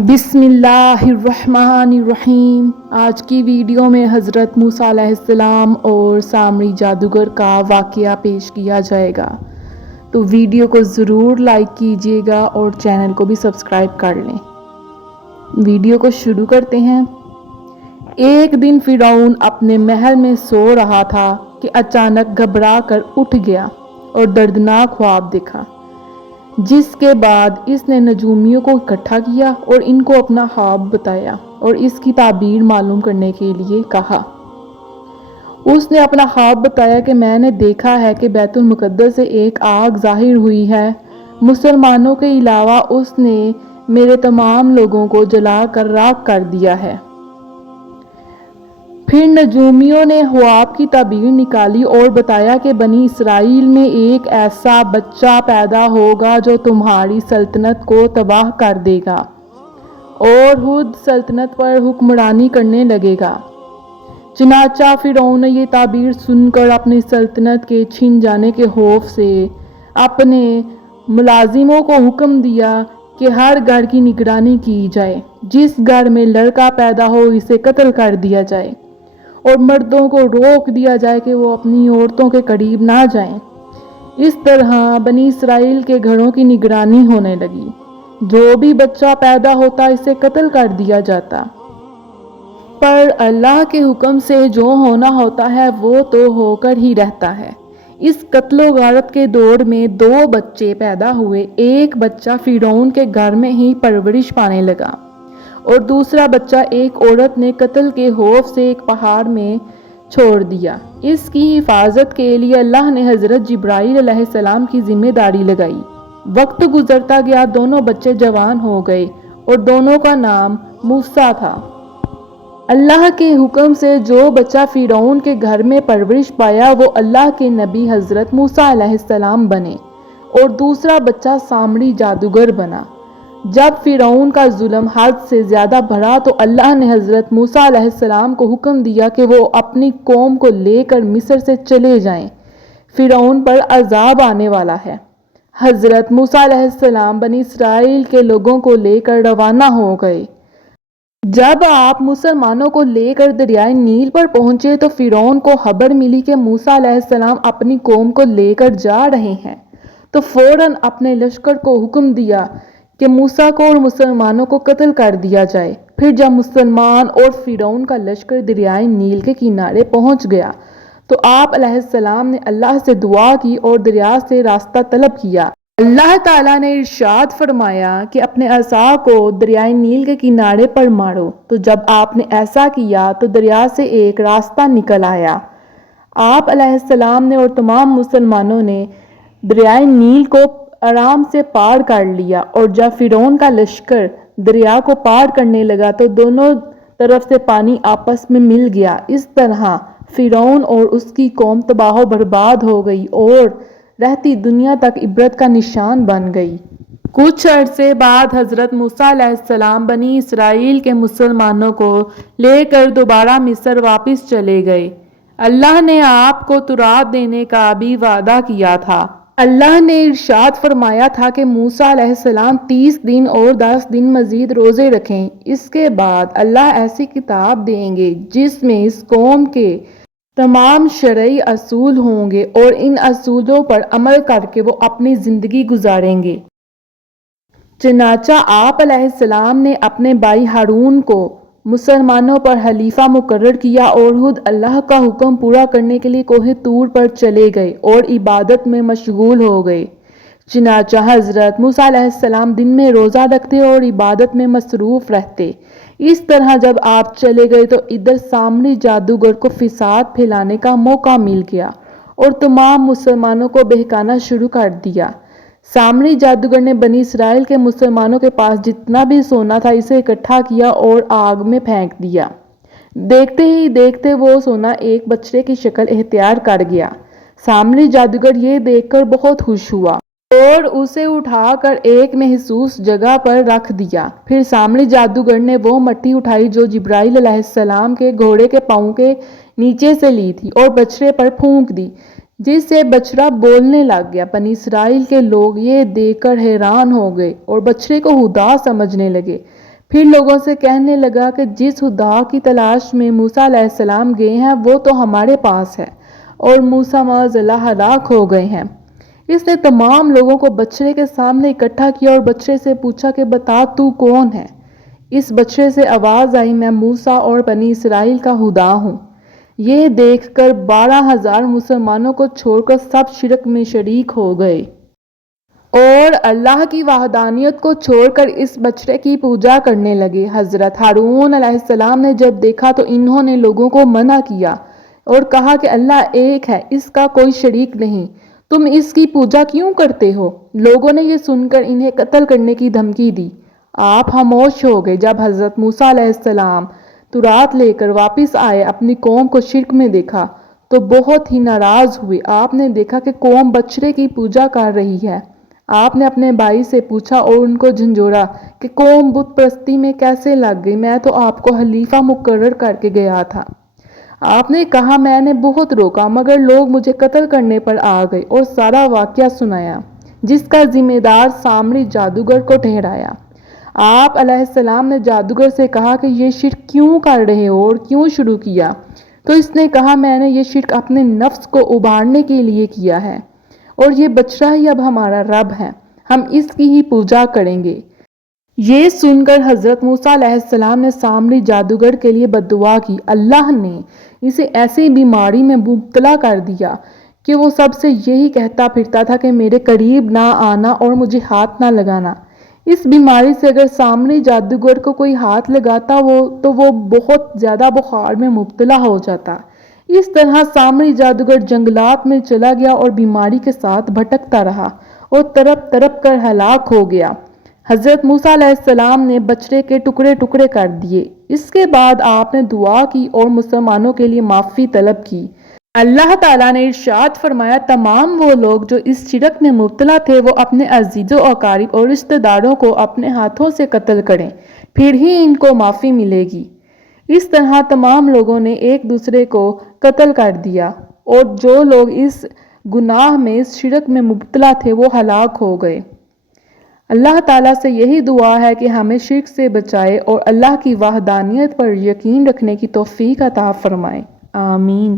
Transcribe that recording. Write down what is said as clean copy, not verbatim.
بسم اللہ الرحمن الرحیم۔ آج کی ویڈیو میں حضرت موسیٰ علیہ السلام اور سامری جادوگر کا واقعہ پیش کیا جائے گا، تو ویڈیو کو ضرور لائک کیجیے گا اور چینل کو بھی سبسکرائب کر لیں۔ ویڈیو کو شروع کرتے ہیں۔ ایک دن فرعون اپنے محل میں سو رہا تھا کہ اچانک گھبرا کر اٹھ گیا اور دردناک خواب دیکھا، جس کے بعد اس نے نجومیوں کو اکٹھا کیا اور ان کو اپنا خواب بتایا اور اس کی تعبیر معلوم کرنے کے لیے کہا۔ اس نے اپنا خواب بتایا کہ میں نے دیکھا ہے کہ بیت المقدس سے ایک آگ ظاہر ہوئی ہے، مسلمانوں کے علاوہ اس نے میرے تمام لوگوں کو جلا کر راکھ کر دیا ہے۔ پھر نجومیوں نے خواب کی تعبیر نکالی اور بتایا کہ بنی اسرائیل میں ایک ایسا بچہ پیدا ہوگا جو تمہاری سلطنت کو تباہ کر دے گا اور خود سلطنت پر حکمرانی کرنے لگے گا۔ چنانچہ فرعون نے یہ تعبیر سن کر اپنی سلطنت کے چھن جانے کے خوف سے اپنے ملازموں کو حکم دیا کہ ہر گھر کی نگرانی کی جائے، جس گھر میں لڑکا پیدا ہو اسے قتل کر دیا جائے اور مردوں کو روک دیا جائے کہ وہ اپنی عورتوں کے قریب نہ جائیں۔ اس طرح بنی اسرائیل کے گھروں کی نگرانی ہونے لگی۔ جو بھی بچہ پیدا ہوتا اسے قتل کر دیا جاتا، پر اللہ کے حکم سے جو ہونا ہوتا ہے وہ تو ہو کر ہی رہتا ہے۔ اس قتل و غارت کے دور میں 2 بچے پیدا ہوئے۔ ایک بچہ فرعون کے گھر میں ہی پرورش پانے لگا اور دوسرا بچہ ایک عورت نے قتل کے خوف سے ایک پہاڑ میں چھوڑ دیا۔ اس کی حفاظت کے لیے اللہ نے حضرت جبرائیل علیہ السلام کی ذمہ داری لگائی۔ وقت گزرتا گیا، دونوں بچے جوان ہو گئے اور دونوں کا نام موسیٰ تھا۔ اللہ کے حکم سے جو بچہ فرعون کے گھر میں پرورش پایا وہ اللہ کے نبی حضرت موسیٰ علیہ السلام بنے اور دوسرا بچہ سامری جادوگر بنا۔ جب فرعون کا ظلم حد سے زیادہ بڑھا تو اللہ نے حضرت موسیٰ علیہ السلام کو حکم دیا کہ وہ اپنی قوم کو لے کر مصر سے چلے جائیں، فرعون پر عذاب آنے والا ہے۔ حضرت موسیٰ علیہ السلام بنی اسرائیل کے لوگوں کو لے کر روانہ ہو گئے۔ جب آپ مسلمانوں کو لے کر دریائے نیل پر پہنچے تو فرعون کو خبر ملی کہ موسیٰ علیہ السلام اپنی قوم کو لے کر جا رہے ہیں، تو فوراً اپنے لشکر کو حکم دیا کہ موسیٰ کو اور مسلمانوں کو قتل کر دیا جائے۔ پھر جب مسلمان اور فرعون کا لشکر دریائے نیل کے کنارے پہنچ گیا تو آپ علیہ السلام نے اللہ سے دعا کی اور دریا سے راستہ طلب کیا۔ اللہ تعالیٰ نے ارشاد فرمایا کہ اپنے عصا کو دریائے نیل کے کنارے پر مارو، تو جب آپ نے ایسا کیا تو دریا سے ایک راستہ نکل آیا۔ آپ علیہ السلام نے اور تمام مسلمانوں نے دریائے نیل کو آرام سے پار کر لیا، اور جب فرعون کا لشکر دریا کو پار کرنے لگا تو دونوں طرف سے پانی آپس میں مل گیا۔ اس طرح فرعون اور اس کی قوم تباہ و برباد ہو گئی اور رہتی دنیا تک عبرت کا نشان بن گئی۔ کچھ عرصے بعد حضرت موسیٰ علیہ السلام بنی اسرائیل کے مسلمانوں کو لے کر دوبارہ مصر واپس چلے گئے۔ اللہ نے آپ کو تورات دینے کا بھی وعدہ کیا تھا۔ اللہ نے ارشاد فرمایا تھا کہ موسیٰ علیہ السلام 30 دن اور 10 دن مزید روزے رکھیں، اس کے بعد اللہ ایسی کتاب دیں گے جس میں اس قوم کے تمام شرعی اصول ہوں گے اور ان اصولوں پر عمل کر کے وہ اپنی زندگی گزاریں گے۔ چنانچہ آپ علیہ السلام نے اپنے بھائی ہارون کو مسلمانوں پر خلیفہ مقرر کیا اور خود اللہ کا حکم پورا کرنے کے لیے کوہ طور پر چلے گئے اور عبادت میں مشغول ہو گئے۔ چنانچہ حضرت موسیٰ علیہ السلام دن میں روزہ رکھتے اور عبادت میں مصروف رہتے۔ اس طرح جب آپ چلے گئے تو ادھر سامری جادوگر کو فساد پھیلانے کا موقع مل گیا اور تمام مسلمانوں کو بہکانا شروع کر دیا۔ سامری جادوگر نے بنی اسرائیل کے مسلمانوں کے پاس جتنا بھی سونا تھا اسے اکٹھا کیا اور آگ میں پھینک دیا۔ دیکھتے ہی دیکھتے وہ سونا ایک بچڑے کی شکل اختیار کر گیا۔ سامری جادوگر یہ دیکھ کر بہت خوش ہوا اور اسے اٹھا کر ایک محسوس جگہ پر رکھ دیا۔ پھر سامری جادوگر نے وہ مٹی اٹھائی جو جبرائیل علیہ السلام کے گھوڑے کے پاؤں کے نیچے سے لی تھی اور بچڑے پر پھونک دی، جس سے بچڑا بولنے لگ گیا۔ بنی اسرائیل کے لوگ یہ دیکھ کر حیران ہو گئے اور بچڑے کو خدا سمجھنے لگے۔ پھر لوگوں سے کہنے لگا کہ جس خدا کی تلاش میں موسیٰ علیہ السلام گئے ہیں وہ تو ہمارے پاس ہے، اور موسیٰ معاذ اللہ ہلاک ہو گئے ہیں۔ اس نے تمام لوگوں کو بچڑے کے سامنے اکٹھا کیا اور بچڑے سے پوچھا کہ بتا تو کون ہے؟ اس بچڑے سے آواز آئی، میں موسیٰ اور بنی اسرائیل کا خدا ہوں۔ یہ دیکھ کر 12,000 مسلمانوں کو چھوڑ کر سب شرک میں شریک ہو گئے اور اللہ کی وحدانیت کو چھوڑ کر اس بچڑے کی پوجا کرنے لگے۔ حضرت ہارون علیہ السلام نے جب دیکھا تو انہوں نے لوگوں کو منع کیا اور کہا کہ اللہ ایک ہے، اس کا کوئی شریک نہیں، تم اس کی پوجا کیوں کرتے ہو؟ لوگوں نے یہ سن کر انہیں قتل کرنے کی دھمکی دی۔ آپ خاموش ہو گئے۔ جب حضرت موسیٰ علیہ السلام تورات لے کر واپس آئے، اپنی قوم کو شرک میں دیکھا تو بہت ہی ناراض ہوئے۔ آپ نے دیکھا کہ قوم بچڑے کی پوجا کر رہی ہے۔ آپ نے اپنے بھائی سے پوچھا اور ان کو جھنجھوڑا کہ قوم بت پرستی میں کیسے لگ گئی؟ میں تو آپ کو خلیفہ مقرر کر کے گیا تھا۔ آپ نے کہا میں نے بہت روکا مگر لوگ مجھے قتل کرنے پر آ گئے، اور سارا واقعہ سنایا جس کا ذمہ دار سامری جادوگر کو ٹھہرایا۔ آپ علیہ السلام نے جادوگر سے کہا کہ یہ شرک کیوں کر رہے ہو اور کیوں شروع کیا؟ تو اس نے کہا میں نے یہ شرک اپنے نفس کو ابھارنے کے لیے کیا ہے، اور یہ بچڑا ہی اب ہمارا رب ہے، ہم اس کی ہی پوجا کریں گے۔ یہ سن کر حضرت موسیٰ علیہ السلام نے سامری جادوگر کے لیے بد دعا کی۔ اللہ نے اسے ایسی بیماری میں مبتلا کر دیا کہ وہ سب سے یہی کہتا پھرتا تھا کہ میرے قریب نہ آنا اور مجھے ہاتھ نہ لگانا۔ اس بیماری سے اگر سامری جادوگر کو کوئی ہاتھ لگاتا تو وہ بہت زیادہ بخار میں مبتلا ہو جاتا۔ اس طرح سامری جادوگر جنگلات میں چلا گیا اور بیماری کے ساتھ بھٹکتا رہا اور تڑپ تڑپ کر ہلاک ہو گیا۔ حضرت موسیٰ علیہ السلام نے بچڑے کے ٹکڑے ٹکڑے کر دیے۔ اس کے بعد آپ نے دعا کی اور مسلمانوں کے لیے معافی طلب کی۔ اللہ تعالیٰ نے ارشاد فرمایا، تمام وہ لوگ جو اس شرک میں مبتلا تھے وہ اپنے عزیز و اقارب اور رشتہ داروں کو اپنے ہاتھوں سے قتل کریں، پھر ہی ان کو معافی ملے گی۔ اس طرح تمام لوگوں نے ایک دوسرے کو قتل کر دیا، اور جو لوگ اس گناہ میں اس شرک میں مبتلا تھے وہ ہلاک ہو گئے۔ اللہ تعالیٰ سے یہی دعا ہے کہ ہمیں شرک سے بچائے اور اللہ کی وحدانیت پر یقین رکھنے کی توفیق عطا فرمائے۔ آمین۔